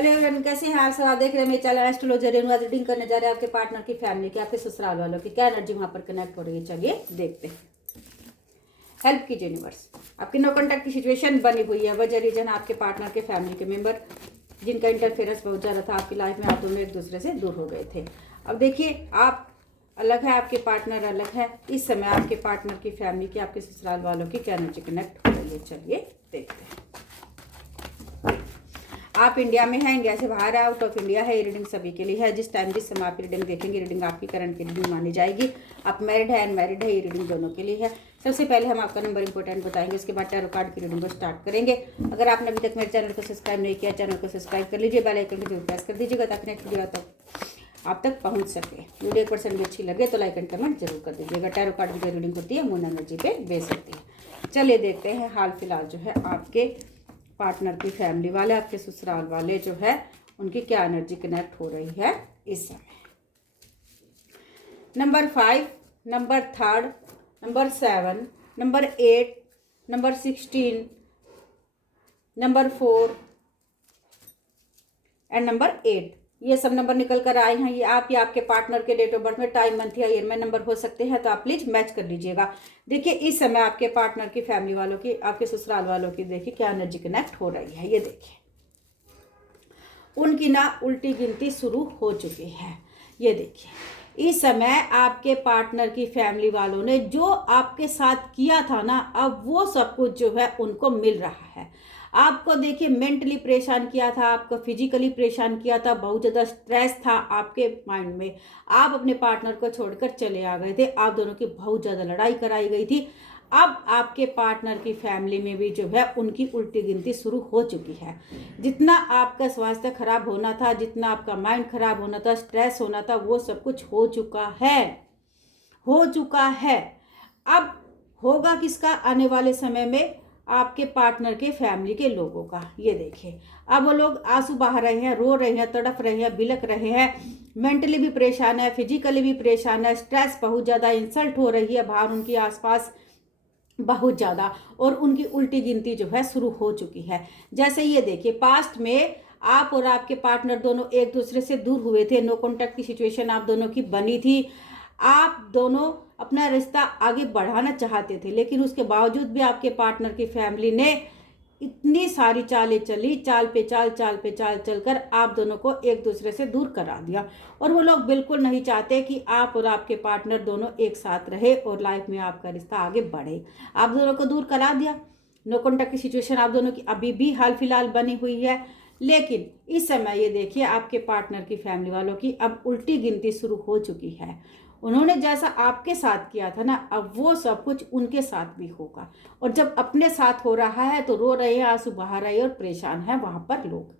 Hello everyone, कैसे हैं आप सब। आप देख रहे हैं मेरे चैनल एस्ट्रोलॉजर रेणु। आज रीडिंग करने जा रहे हैं आपके पार्टनर की फैमिली की, आपके ससुराल वालों की क्या एनर्जी वहां पर कनेक्ट हो रही है। चलिए देखते हैं। हेल्प कीजिए यूनिवर्स। आपकी नो कॉन्टैक्ट की सिचुएशन बनी हुई है। वजह रीजन आपके पार्टनर के फैमिली के मेंबर जिनका इंटरफेरेंस बहुत ज़्यादा था आपकी लाइफ में। आप दोनों एक दूसरे से दूर हो गए थे। अब देखिए, आप अलग है, आपके पार्टनर अलग है। इस समय आपके पार्टनर की फैमिली की, आपके ससुराल वालों की क्या एनर्जी कनेक्ट हो रही है। चलिए देखते हैं। आप इंडिया में हैं, इंडिया से बाहर है, आउट ऑफ इंडिया है, ये रीडिंग सभी के लिए है। जिस टाइम जिस समय आप रीडिंग देखेंगे, रीडिंग आपकी करंट की रीडिंग मानी जाएगी। आप मैरिड है, अनमैरिड है, ये रीडिंग दोनों के लिए है। सबसे पहले हम आपका नंबर इंपॉर्टेंट बताएंगे, उसके बाद टैरो कार्ड की रीडिंग को स्टार्ट करेंगे। अगर आपने अभी तक मेरे चैनल को सब्सक्राइब नहीं किया, चैनल को सब्सक्राइब कर लीजिए, बेल आइकन को जरूर प्रेस कर दीजिएगा ताकि नेक्स्ट वीडियो तक आप तक पहुंच सके। वीडियो 1% भी अच्छी लगे तो लाइक एंड कमेंट जरूर कर दीजिएगा। टैरो कार्ड की जो रीडिंग होती है मून एनर्जी पे बेस होती है। चलिए देखते हैं हाल फिलहाल जो है आपके पार्टनर की फैमिली वाले, आपके ससुराल वाले जो है उनकी क्या एनर्जी कनेक्ट हो रही है इस समय। Number 5, number 3, number 7, number 8, number 16, number 4 and number 8, ये सब नंबर निकल कर आए हैं। ये आप या आपके पार्टनर के डेट ऑफ बर्थ में, टाइम, मंथ या ईयर में नंबर हो सकते हैं, तो आप प्लीज मैच कर लीजिएगा। देखिए इस समय आपके पार्टनर की फैमिली वालों की, आपके ससुराल वालों की देखिए क्या एनर्जी कनेक्ट हो रही है। ये देखिए उनकी ना उल्टी गिनती शुरू हो चुकी है। ये देखिए इस समय आपके पार्टनर की फैमिली वालों ने जो आपके साथ किया था ना, अब वो सब कुछ जो है उनको मिल रहा है। आपको देखिए मेंटली परेशान किया था, आपको फिजिकली परेशान किया था, बहुत ज़्यादा स्ट्रेस था आपके माइंड में। आप अपने पार्टनर को छोड़कर चले आ गए थे, आप दोनों की बहुत ज़्यादा लड़ाई कराई गई थी। अब आपके पार्टनर की फैमिली में भी जो है उनकी उल्टी गिनती शुरू हो चुकी है। जितना आपका स्वास्थ्य खराब होना था, जितना आपका माइंड खराब होना था, स्ट्रेस होना था, वो सब कुछ हो चुका है, हो चुका है। अब होगा किसका आने वाले समय में? आपके पार्टनर के फैमिली के लोगों का। ये देखिए अब वो लोग आंसू बहा रहे हैं, रो रहे हैं, तड़प रहे हैं, बिलक रहे हैं, मेंटली भी परेशान है, फिजिकली भी परेशान है, स्ट्रेस बहुत ज़्यादा, इंसल्ट हो रही है बाहर उनके आसपास बहुत ज़्यादा, और उनकी उल्टी गिनती जो है शुरू हो चुकी है। जैसे ये देखिए पास्ट में आप और आपके पार्टनर दोनों एक दूसरे से दूर हुए थे, नो कॉन्टैक्ट की सिचुएशन आप दोनों की बनी थी। आप दोनों अपना रिश्ता आगे बढ़ाना चाहते थे, लेकिन उसके बावजूद भी आपके पार्टनर की फैमिली ने इतनी सारी चालें चली, चाल पे चाल, चाल पे चाल चलकर आप दोनों को एक दूसरे से दूर करा दिया। और वो लोग बिल्कुल नहीं चाहते कि आप और आपके पार्टनर दोनों एक साथ रहे और लाइफ में आपका रिश्ता आगे बढ़े। आप दोनों को दूर करा दिया। नो कॉन्टैक्ट की सिचुएशन आप दोनों की अभी भी हाल फिलहाल बनी हुई है। लेकिन इस समय ये देखिए आपके पार्टनर की फैमिली वालों की अब उल्टी गिनती शुरू हो चुकी है। उन्होंने जैसा आपके साथ किया था ना, अब वो सब कुछ उनके साथ भी होगा। और जब अपने साथ हो रहा है तो रो रहे हैं, आंसू बहा रहे हैं और परेशान है वहां पर लोग।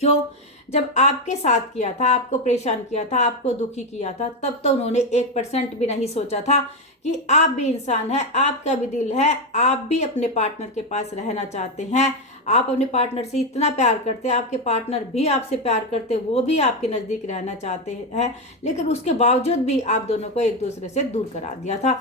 क्यों? जब आपके साथ किया था, आपको परेशान किया था, आपको दुखी किया था, तब तो उन्होंने 1% भी नहीं सोचा था कि आप भी इंसान है, आपका भी दिल है, आप भी अपने पार्टनर के पास रहना चाहते हैं, आप अपने पार्टनर से इतना प्यार करते हैं, आपके पार्टनर भी आपसे प्यार करते, वो भी आपके नज़दीक रहना चाहते हैं। लेकिन उसके बावजूद भी आप दोनों को एक दूसरे से दूर करा दिया था।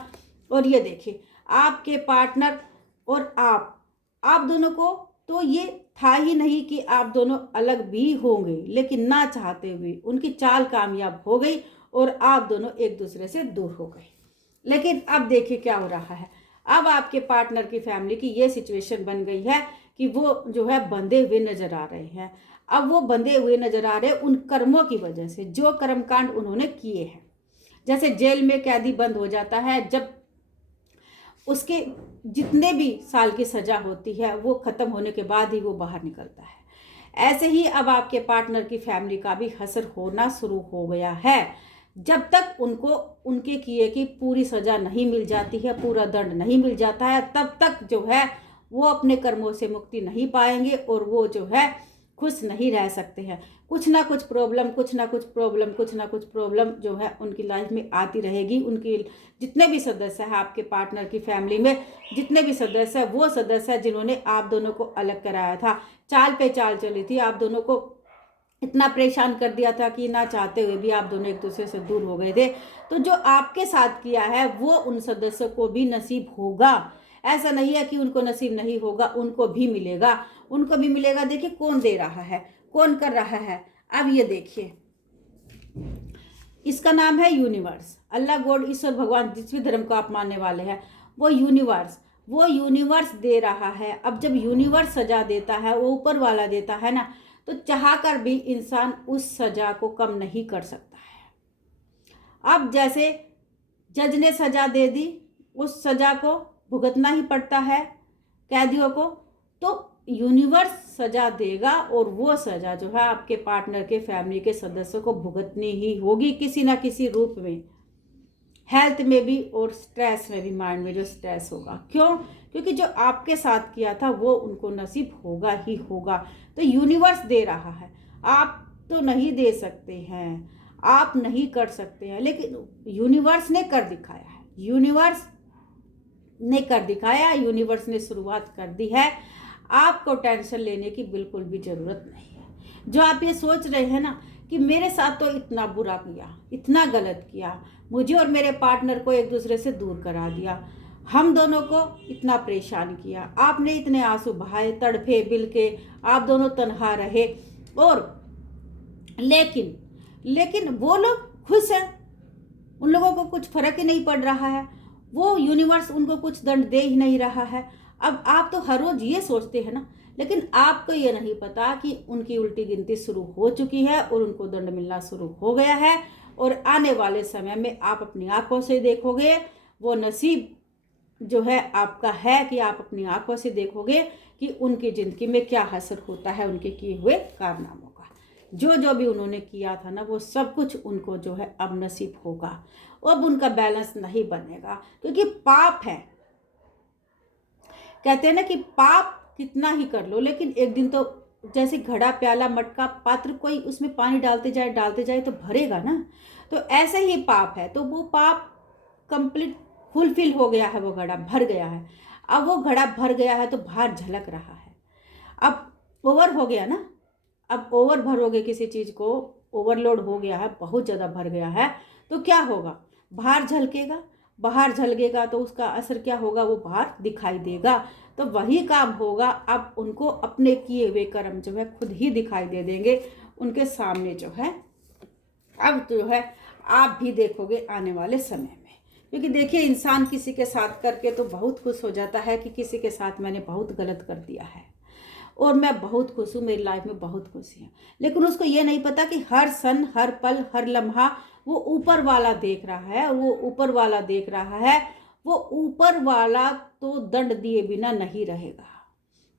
और ये देखिए आपके पार्टनर और आप दोनों को तो ये था ही नहीं कि आप दोनों अलग भी होंगे, लेकिन ना चाहते हुए उनकी चाल कामयाब हो गई और आप दोनों एक दूसरे से दूर हो गए। लेकिन अब देखिए क्या हो रहा है। अब आपके पार्टनर की फैमिली की ये सिचुएशन बन गई है कि वो जो है बंधे हुए नजर आ रहे हैं। अब वो बंधे हुए नजर आ रहे हैं उन कर्मों की वजह से, जो कर्मकांड उन्होंने किए हैं। जैसे जेल में कैदी बंद हो जाता है, जब उसके जितने भी साल की सजा होती है वो खत्म होने के बाद ही वो बाहर निकलता है। ऐसे ही अब आपके पार्टनर की फैमिली का भी हसर होना शुरू हो गया है। जब तक उनको उनके किए की पूरी सजा नहीं मिल जाती है, पूरा दंड नहीं मिल जाता है, तब तक जो है वो अपने कर्मों से मुक्ति नहीं पाएंगे और वो जो है खुश नहीं रह सकते हैं। कुछ ना कुछ प्रॉब्लम, कुछ ना कुछ प्रॉब्लम, कुछ ना कुछ प्रॉब्लम जो है उनकी लाइफ में आती रहेगी। उनकी जितने भी सदस्य हैं आपके पार्टनर की फैमिली में, जितने भी सदस्य हैं, वो सदस्य हैं जिन्होंने आप दोनों को अलग कराया था, चाल पे चाल चली थी, आप दोनों को इतना परेशान कर दिया था कि ना चाहते हुए भी आप दोनों एक दूसरे से दूर हो गए थे। तो जो आपके साथ किया है वो उन सदस्यों को भी नसीब होगा। ऐसा नहीं है कि उनको नसीब नहीं होगा, उनको भी मिलेगा, उनको भी मिलेगा। देखिए कौन दे रहा है, कौन कर रहा है? अब ये देखिए, इसका नाम है यूनिवर्स। अल्लाह, गॉड, ईश्वर, भगवान, जिस भी धर्म को आप मानने वाले हैं, वो यूनिवर्स दे रहा है। अब जब यूनिवर्स सजा देता है, वो ऊपर वाला देता है ना, तो चाह कर भी इंसान उस सजा को कम नहीं कर सकता है। अब जैसे जज ने सजा दे दी, उस सजा को भुगतना ही पड़ता है कैदियों को, तो यूनिवर्स सजा देगा और वो सजा जो है आपके पार्टनर के फैमिली के सदस्यों को भुगतनी ही होगी किसी ना किसी रूप में, हेल्थ में भी और स्ट्रेस में भी, माइंड में जो स्ट्रेस होगा। क्यों? क्योंकि जो आपके साथ किया था वो उनको नसीब होगा ही होगा। तो यूनिवर्स दे रहा है, आप तो नहीं दे सकते हैं, आप नहीं कर सकते हैं, लेकिन यूनिवर्स ने कर दिखाया है। यूनिवर्स ने शुरुआत कर दी है। आपको टेंशन लेने की बिल्कुल भी ज़रूरत नहीं है। जो आप ये सोच रहे हैं ना कि मेरे साथ तो इतना बुरा किया, इतना गलत किया, मुझे और मेरे पार्टनर को एक दूसरे से दूर करा दिया, हम दोनों को इतना परेशान किया, आपने इतने आंसू बहाए, तड़फे बिलके, आप दोनों तन्हा रहे, और लेकिन वो लोग खुश हैं, उन लोगों को कुछ फर्क ही नहीं पड़ रहा है, वो यूनिवर्स उनको कुछ दंड दे ही नहीं रहा है। अब आप तो हर रोज ये सोचते हैं ना, लेकिन आपको ये नहीं पता कि उनकी उल्टी गिनती शुरू हो चुकी है और उनको दंड मिलना शुरू हो गया है, और आने वाले समय में आप अपनी आंखों से देखोगे, वो नसीब जो है आपका है कि आप अपनी आंखों से देखोगे कि उनकी ज़िंदगी में क्या असर होता है उनके किए हुए कारनामों का। जो भी उन्होंने किया था ना, वो सब कुछ उनको जो है अब नसीब होगा। अब उनका बैलेंस नहीं बनेगा, क्योंकि पाप है। कहते हैं ना कि पाप कितना ही कर लो, लेकिन एक दिन तो जैसे घड़ा, प्याला, मटका, पात्र, कोई उसमें पानी डालते जाए तो भरेगा ना। तो ऐसे ही पाप है, तो वो पाप कंप्लीट फुलफिल हो गया है, वो घड़ा भर गया है। अब वो घड़ा भर गया है तो बाहर झलक रहा है। अब ओवर हो गया ना, अब ओवर भरोगे किसी चीज़ को, ओवरलोड हो गया है, बहुत ज़्यादा भर गया है, तो क्या होगा? बाहर झलकेगा तो उसका असर क्या होगा? वो बाहर दिखाई देगा। तो वही काम होगा, अब उनको अपने किए हुए कर्म जो है खुद ही दिखाई दे देंगे उनके सामने जो है। अब जो है आप भी देखोगे आने वाले समय में, क्योंकि देखिए, इंसान किसी के साथ करके तो बहुत खुश हो जाता है कि किसी के साथ मैंने बहुत गलत कर दिया है और मैं बहुत खुश हूँ, मेरी लाइफ में बहुत खुशी है। लेकिन उसको ये नहीं पता कि हर क्षण, हर पल, हर लम्हा वो ऊपर वाला देख रहा है, वो ऊपर वाला तो दंड दिए बिना नहीं रहेगा।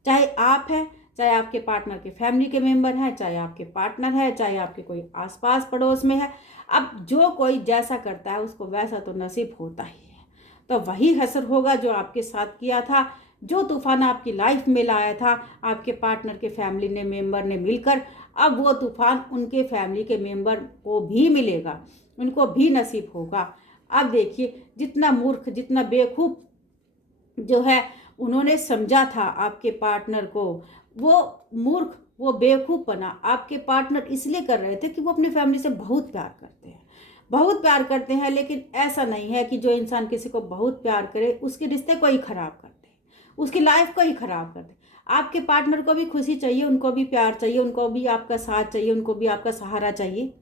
चाहे आप हैं, चाहे आपके पार्टनर के फैमिली के मेंबर हैं, चाहे आपके पार्टनर है, चाहे आपके कोई आसपास पड़ोस में है, अब जो कोई जैसा करता है उसको वैसा तो नसीब होता ही है। तो वही असर होगा जो आपके साथ किया था, जो तूफान आपकी लाइफ में लाया था आपके पार्टनर के फैमिली ने मेंबर ने मिलकर, अब वो तूफान उनके फैमिली के मेंबर को भी मिलेगा, उनको भी नसीब होगा। अब देखिए, जितना मूर्ख, जितना बेवकूफ़ जो है उन्होंने समझा था आपके पार्टनर को, वो मूर्ख, वो बेवकूफ़ बना। आपके पार्टनर इसलिए कर रहे थे कि वो अपनी फैमिली से बहुत प्यार करते हैं, लेकिन ऐसा नहीं है कि जो इंसान किसी को बहुत प्यार करे उसके रिश्ते को ही खराब कर दे, उसकी लाइफ को ही खराब कर दे। आपके पार्टनर को भी खुशी चाहिए, उनको भी प्यार चाहिए, उनको भी आपका साथ चाहिए, उनको भी आपका सहारा चाहिए,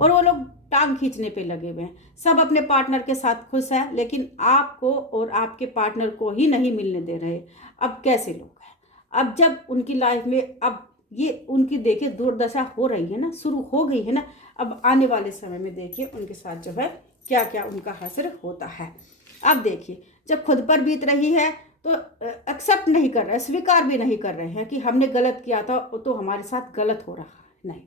और वो लोग टांग खींचने पे लगे हुए हैं। सब अपने पार्टनर के साथ खुश हैं, लेकिन आपको और आपके पार्टनर को ही नहीं मिलने दे रहे। अब कैसे लोग हैं? अब जब उनकी लाइफ में अब ये उनकी देखिए दुर्दशा हो रही है ना, शुरू हो गई है ना, अब आने वाले समय में देखिए उनके साथ जो है क्या क्या उनका असर होता है। अब देखिए, जब खुद पर बीत रही है तो एक्सेप्ट नहीं कर रहे, स्वीकार भी नहीं कर रहे हैं कि हमने गलत किया था तो हमारे साथ गलत हो रहा है, नहीं।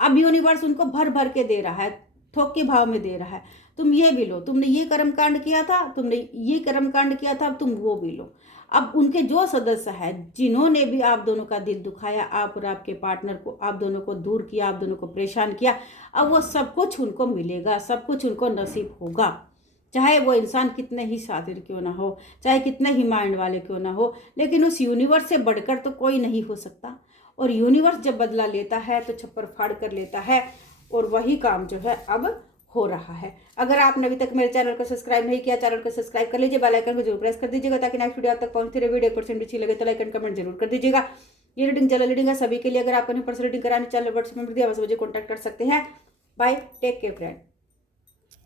अब यूनिवर्स उनको भर भर के दे रहा है, थोक के भाव में दे रहा है, तुम ये भी लो, तुमने ये कर्मकांड किया था, अब तुम वो भी लो। अब उनके जो सदस्य हैं जिन्होंने भी आप दोनों का दिल दुखाया, आप और आपके पार्टनर को, आप दोनों को दूर किया, आप दोनों को परेशान किया, अब वो सब कुछ उनको मिलेगा, सब कुछ उनको नसीब होगा। चाहे वो इंसान कितने ही शातिर क्यों ना हो, चाहे कितने ही माइंड वाले क्यों ना हो, लेकिन उस यूनिवर्स से बढ़कर तो कोई नहीं हो सकता। और यूनिवर्स जब बदला लेता है तो छप्पर फाड़ कर लेता है, और वही काम जो है अब हो रहा है। अगर आपने अभी तक मेरे चैनल को सब्सक्राइब नहीं किया, चैनल को सब्सक्राइब कर लीजिए, बेल आइकन को जरूर प्रेस कर दीजिएगा ताकि नेक्स्ट वीडियो आप तक पहुंचती रहे। वीडियो परसेंट अच्छी लगे तो लाइक एंड कमेंट जरूर कर दीजिएगा। ये रीडिंग जनरल रीडिंग है सभी के लिए। अगर आपको पर्सनल रीडिंग करानी चाहिए व्हाट्सएप नंबर दिया, बस मुझे कॉन्टैक्ट कर सकते हैं। Bye, take care friend.